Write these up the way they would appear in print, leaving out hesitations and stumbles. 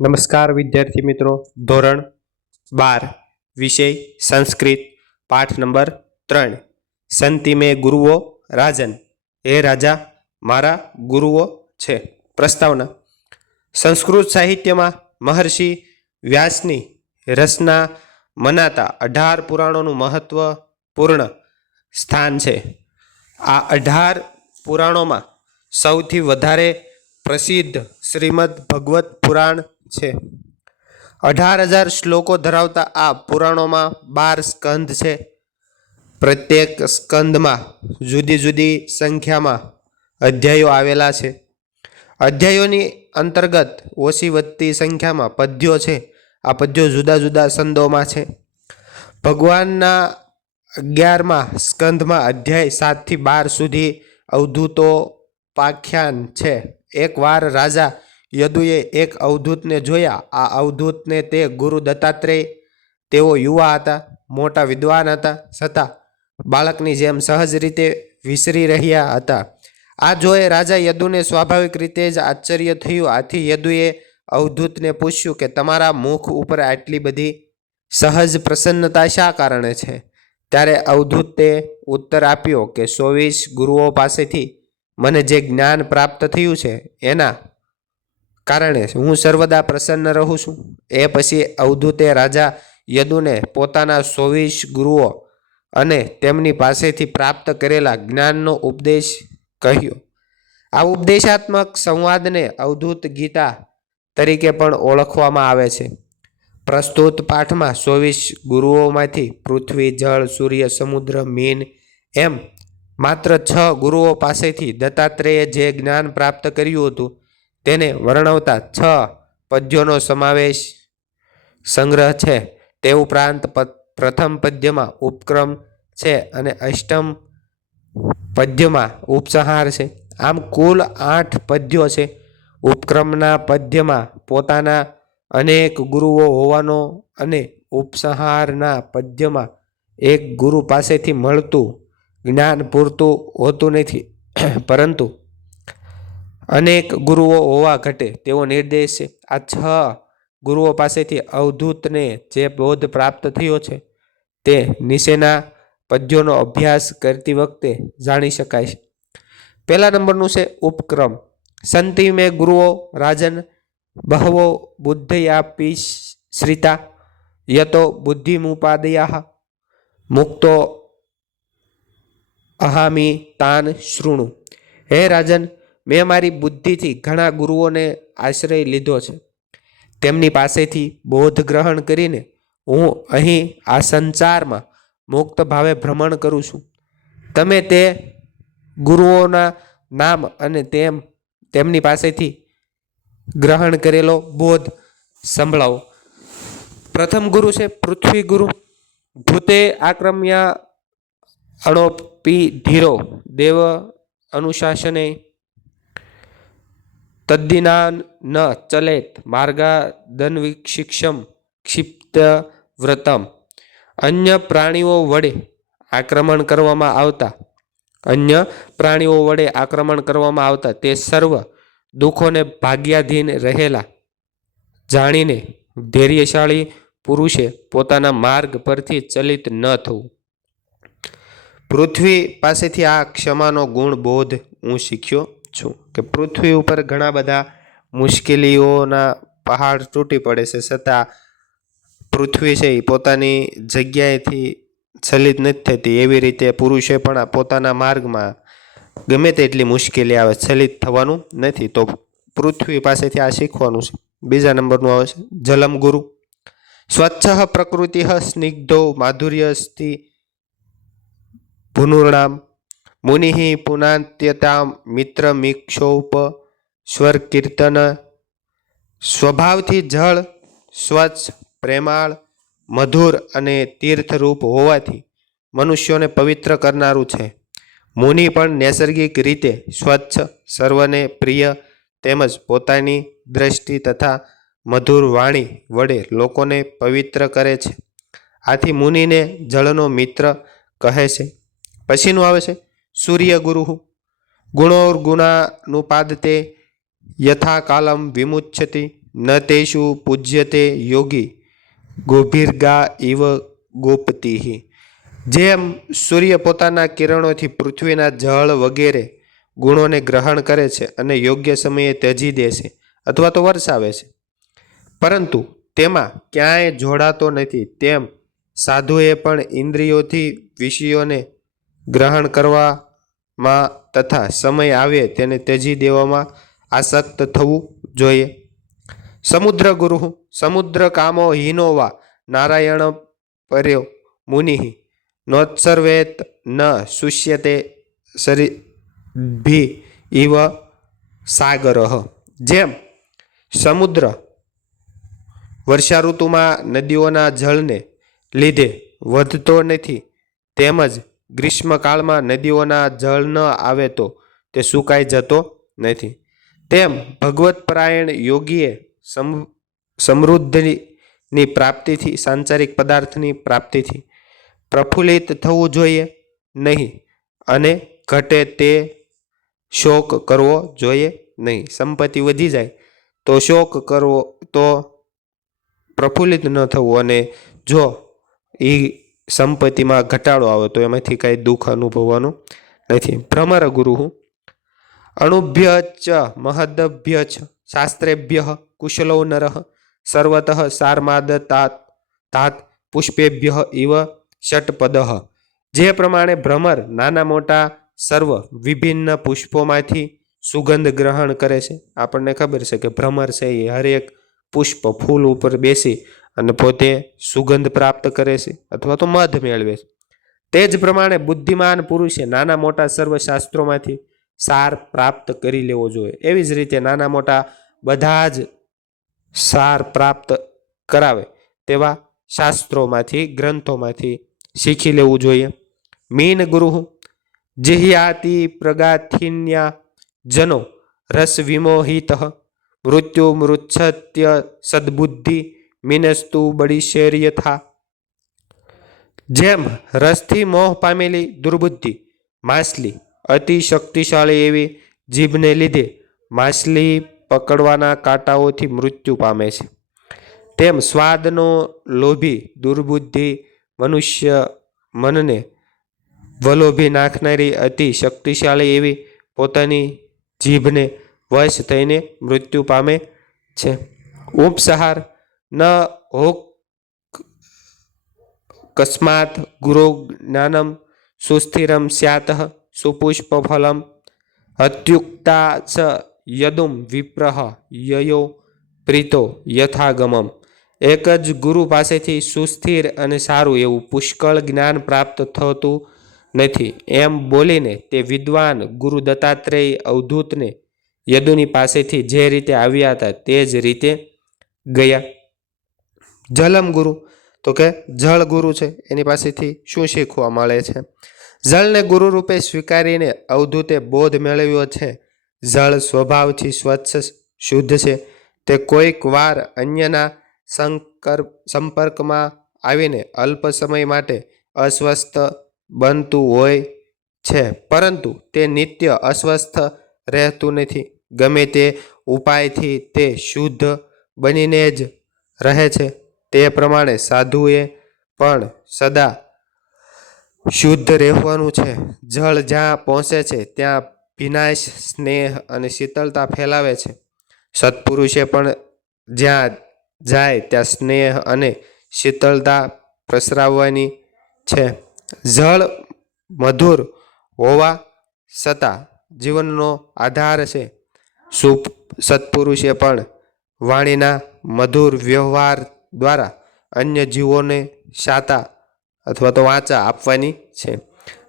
નમસ્કાર વિદ્યાર્થી મિત્રો, ધોરણ 12 વિષય સંસ્કૃત, પાઠ નંબર 3. સંતિ મેં ગુરુઓ રાજન. હે રાજા, મારા ગુરુઓ છે. પ્રસ્તાવના: સંસ્કૃત સાહિત્યમાં મહર્ષિ વ્યાસની રચના મનાતા 18 પુરાણોનું મહત્વપૂર્ણ સ્થાન છે. આ 18 પુરાણોમાં સૌથી વધારે પ્રસિદ્ધ શ્રીમદ ભગવત પુરાણ છે. 18,000 શ્લોકો ધરાવતા આ પુરાણોમાં 12 સ્કંદ છે. પ્રત્યેક સ્કંદમાં જુદી જુદી સંખ્યામાં અધ્યાયો આવેલા છે. અધ્યાયોની અંતર્ગત ઓછી વધતી સંખ્યામાં પદ્યો છે. આ પદ્યો જુદા જુદા છંદોમાં છે. ભગવાનના 11મા સ્કંદમાં અધ્યાય 7 થી 12 સુધી અવધૂતોપાખ્યાન છે. એકવાર રાજા યદુએ એક અવધૂતને જોયા. આ અવધૂતને તે ગુરુ દત્તાત્રેય. તેઓ યુવા હતા, મોટા વિદ્વાન હતા, છતાં બાળકની જેમ સહજ રીતે વિસરી રહ્યા હતા. આ જોયે રાજા યદુને સ્વાભાવિક રીતે જ આશ્ચર્ય થયું. આથી યદુએ અવધૂતને પૂછ્યું કે તમારા મુખ ઉપર આટલી બધી સહજ પ્રસન્નતા શા કારણે છે? ત્યારે અવધૂતે ઉત્તર આપ્યો કે 24 ગુરુઓ પાસેથી મને જે જ્ઞાન પ્રાપ્ત થયું છે એના કારણે હું સર્વદા પ્રસન્ન રહું છું. એ પછી અવધૂતે રાજા યદુને પોતાના 24 ગુરુઓ અને તેમની પાસેથી પ્રાપ્ત કરેલા જ્ઞાનનો ઉપદેશ કહ્યો. આ ઉપદેશાત્મક સંવાદને અવધૂત ગીતા તરીકે પણ ઓળખવામાં આવે છે. પ્રસ્તુત પાઠમાં 24 ગુરુઓમાંથી પૃથ્વી, જળ, સૂર્ય, સમુદ્ર, મીન એમ માત્ર 6 ગુરુઓ પાસેથી દત્તાત્રેયે જે જ્ઞાન પ્રાપ્ત કર્યું હતું તેને વર્ણવતા 6 પદ્યોનો સમાવેશ સંગ્રહ છે. તે ઉપરાંત પ્રથમ પદ્યમાં ઉપક્રમ છે અને અષ્ટમ પદ્યમાં ઉપસંહાર છે. આમ કુલ 8 પદ્યો છે. ઉપક્રમના પદ્યમાં પોતાના અનેક ગુરુઓ હોવાનો અને ઉપસંહારના પદ્યમાં એક ગુરુ પાસેથી મળતું જ્ઞાન પૂરતું હોતું નથી, પરંતુ અનેક ગુરુઓ હોવા ઘટે તેવો નિર્દેશ છે. આ 6 ગુરુઓ પાસેથી અવધૂતને જે બોધ પ્રાપ્ત થયો છે તે નીચેના પદ્યોનો અભ્યાસ કરતી વખતે જાણી શકાય છે. પહેલા નંબરનું છે ઉપક્રમ. સંતિ મેં ગુરુઓ રાજન બહવો બુદ્ધયાપી શ્રિતા યતો બુદ્ધિમુપાદયાઃ મુક્તો અહામી તાન શૃણુ. હે રાજન, મેં મારી બુદ્ધિથી ઘણા ગુરુઓને આશ્રય લીધો છે. તેમની પાસેથી બોધ ગ્રહણ કરીને હું અહીં આ સંસારમાં મુક્ત ભાવે ભ્રમણ કરું છું. તમે તે ગુરુઓના નામ અને તેમની પાસેથી ગ્રહણ કરેલો બોધ સંભળાવો. પ્રથમ ગુરુ છે પૃથ્વી ગુરુ. ભૂતે આક્રમ્યા અણોપી ધીરો દેવ અનુશાસને તદ્દિનાન ન ચલેત માર્ગાદન્વિક્ષિક્ષમ ક્ષિપ્ત વ્રતમ. અન્ય પ્રાણીઓ વડે આક્રમણ કરવામાં આવતા તે સર્વ દુઃખોને ભાગ્યાધીન રહેલા જાણીને ધૈર્યશાળી પુરુષે પોતાના માર્ગ પરથી ચલિત ન થવું. પૃથ્વી પાસેથી આ ક્ષમાનો ગુણ બોધ હું શીખ્યો છું કે પૃથ્વી ઉપર ઘણા બધા મુશ્કેલીઓના પહાડ તૂટી પડે છે, છતાં પૃથ્વી છે એ પોતાની જગ્યાએથી ચલિત નથી થતી. એવી રીતે પુરુષે પણ પોતાના માર્ગમાં ગમે તેટલી મુશ્કેલી આવે ચલિત થવાનું નથી. તો પૃથ્વી પાસેથી આ શીખવાનું છે. બીજા નંબરનું આવે છે જલમ ગુરુ. સ્વચ્છ પ્રકૃતિ સ્નિગ્ધો માધુર્યસ્તિ ભુનુર્ણામ મુનિ પુનાત્યતામ મિત્રમીક્ષોપ સ્વર કીર્તન. સ્વભાવથી જળ સ્વચ્છ, પ્રેમાળ, મધુર અને તીર્થરૂપ હોવાથી મનુષ્યોને પવિત્ર કરનારું છે. મુનિ પણ નૈસર્ગિક રીતે સ્વચ્છ, સર્વને પ્રિય તેમજ પોતાની દ્રષ્ટિ તથા મધુર વાણી વડે લોકોને પવિત્ર કરે છે. આથી મુનિને જળનો મિત્ર કહે છે. પછીનું આવે છે સૂર્ય ગુરુ. ગુણોર્ગુણાનુપાદતે યથા કાલમ વિમુચ્યતિ ન તેષુ પૂજ્યતે યોગી ગોભીર્ગા ઇવ ગોપતિઃ. જેમ સૂર્ય પોતાના કિરણોથી પૃથ્વીના જળ વગેરે ગુણોને ગ્રહણ કરે છે અને યોગ્ય સમયે ત્યજી દે છે અથવા તો વરસાવે છે, પરંતુ તેમાં ક્યાંય જોડાતો નથી, તેમ સાધુએ પણ ઇન્દ્રિયોથી વિષયોને ગ્રહણ કરવામાં તથા સમય આવે તેને ત્યજી દેવામાં આસક્ત થવું જોઈએ. સમુદ્ર ગુરુ સમુદ્ર કામો હીનો વા નારાયણ પર્યો મુનિ નોત્સર્વેત ન શુષ્યતે સરિભી ઇવ સાગરઃ. જેમ સમુદ્ર વર્ષા ઋતુમાં નદીઓના જળને લીધે વધતો નથી, તેમજ ગ્રીષ્મકાળમાં નદીઓના જળ ન આવે તો તે સુકાઈ જતો નથી, તેમ ભગવત પરાયણ યોગીએ સમૃદ્ધિની પ્રાપ્તિથી, સાંસારિક પદાર્થની પ્રાપ્તિથી પ્રફુલ્લિત થવું જોઈએ નહીં અને ઘટે તે શોક કરવો જોઈએ નહીં. સંપત્તિ વધી જાય તો શોક કરવો, તો પ્રફુલ્લિત ન થવું, અને જો એ સંપત્તિમાં ઘટાડો આવે તો એમાંથી કાંઈ દુઃખ અનુભવવાનું નથી. ભ્રમર ગુરુ અણુભ્ય ચ મહદભ્ય ચ શાસ્ત્રેભ્ય કુશલો નરઃ સર્વતઃ સારમાદતાત પુષ્પેભ્ય ઇવ ષટપદઃ. જે પ્રમાણે ભ્રમર નાના મોટા સર્વ વિભિન્ન પુષ્પોમાંથી સુગંધ ગ્રહણ કરે છે. આપણને ખબર છે કે ભ્રમર છે એ હરેક પુષ્પ ફૂલ ઉપર બેસી અને પોતે સુગંધ પ્રાપ્ત કરે છે અથવા તો મધ મેળવે છે. તે જ પ્રમાણે બુદ્ધિમાન પુરુષે નાના મોટા સર્વ શાસ્ત્રોમાંથી સાર પ્રાપ્ત કરી લેવો જોઈએ. એવી જ રીતે નાના મોટા બધા જ સાર પ્રાપ્ત કરાવે તેવા શાસ્ત્રોમાંથી, ગ્રંથોમાંથી શીખી લેવું જોઈએ. મીન ગુરુ જિહ્યાતિ પ્રગાથિન્યા જનો રસ વિમોહિત મૃત્યુ મૃચ્છત્ય સદબુદ્ધિ મીનસ્તુ બળીશેર્યથા. જેમ રસથી મોહ પામેલી દુર્બુદ્ધિ માછલી અતિ શક્તિશાળી એવી જીભને લીધે માછલી પકડવાના કાંટાઓથી મૃત્યુ પામે છે, તેમ સ્વાદનો લોભી દુર્બુદ્ધિ મનુષ્ય મનને વલોભી નાખનારી અતિ શક્તિશાળી એવી પોતાની જીભને વશ થઈને મૃત્યુ પામે છે. ઉપસહાર ન હોક કસ્માત ગુરો જ્ઞાનમ સુસ્થિરમ સ્યાત સુપુષ્પ ફલમ અત્યુક્તા સ યદુમ વિપ્રહ યયો પ્રીતો યથાગમમ. એક જ ગુરુ પાસેથી સુસ્થિર અને સારું એવું પુષ્કળ જ્ઞાન પ્રાપ્ત થતું નથી, એમ બોલીને તે વિદ્વાન ગુરુ દત્તાત્રેય અવધૂતને યદુની પાસેથી જે રીતે આવ્યા હતા તે જ રીતે ગયા. જલમ ગુરુ તો કે જળ ગુરુ છે, એની પાસેથી શું શીખવા મળે છે? જળને ગુરુ રૂપે સ્વીકારીને અવધૂતે બોધ મેળવ્યો છે. જળ સ્વભાવથી સ્વચ્છ શુદ્ધ છે, તે કોઈક વાર અન્યના સંપર્કમાં આવીને અલ્પ સમય માટે અસ્વસ્થ બનતું હોય છે, પરંતુ તે નિત્ય અસ્વસ્થ રહેતું નથી. ગમે તે ઉપાયથી તે શુદ્ધ બનીને જ રહે છે. તે પ્રમાણે સાધુએ પણ સદા શુદ્ધ રહેવાનું છે. જળ જ્યાં પહોંચે છે ત્યાં ભીનાશ, સ્નેહ અને શીતળતા ફેલાવે છે. સત્પુરુષે પણ જ્યાં જાય ત્યાં સ્નેહ અને શીતળતા પ્રસરાવવાની છે. જળ મધુર હોવા છતાં જીવનનો આધાર છે. સત્પુરુષે પણ વાણીના મધુર વ્યવહાર દ્વારા અન્ય જીવોને શાતા અથવા તો વાચા આપવાની છે.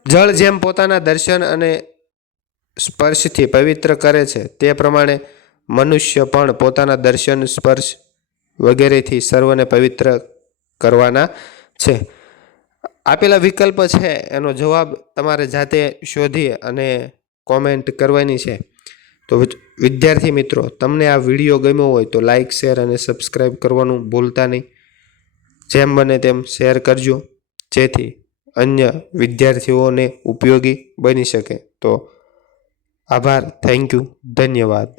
જળ જેમ પોતાના દર્શન અને સ્પર્શથી પવિત્ર કરે છે, તે પ્રમાણે મનુષ્ય પણ પોતાના દર્શન, સ્પર્શ વગેરેથી સર્વને પવિત્ર કરવાના છે. આપેલા વિકલ્પ છે એનો જવાબ તમારે જાતે શોધી અને કોમેન્ટ કરવાની છે. તો વિદ્યાર્થી મિત્રો, તમને આ વિડીયો ગમ્યો હોય તો લાઇક, શેર અને સબસ્ક્રાઈબ કરવાનું ભૂલતા નહીં. જેમ બને તેમ શેર કરજો, જેથી અન્ય વિદ્યાર્થીઓને ઉપયોગી બની શકે. તો આભાર, થેન્ક યુ, ધન્યવાદ.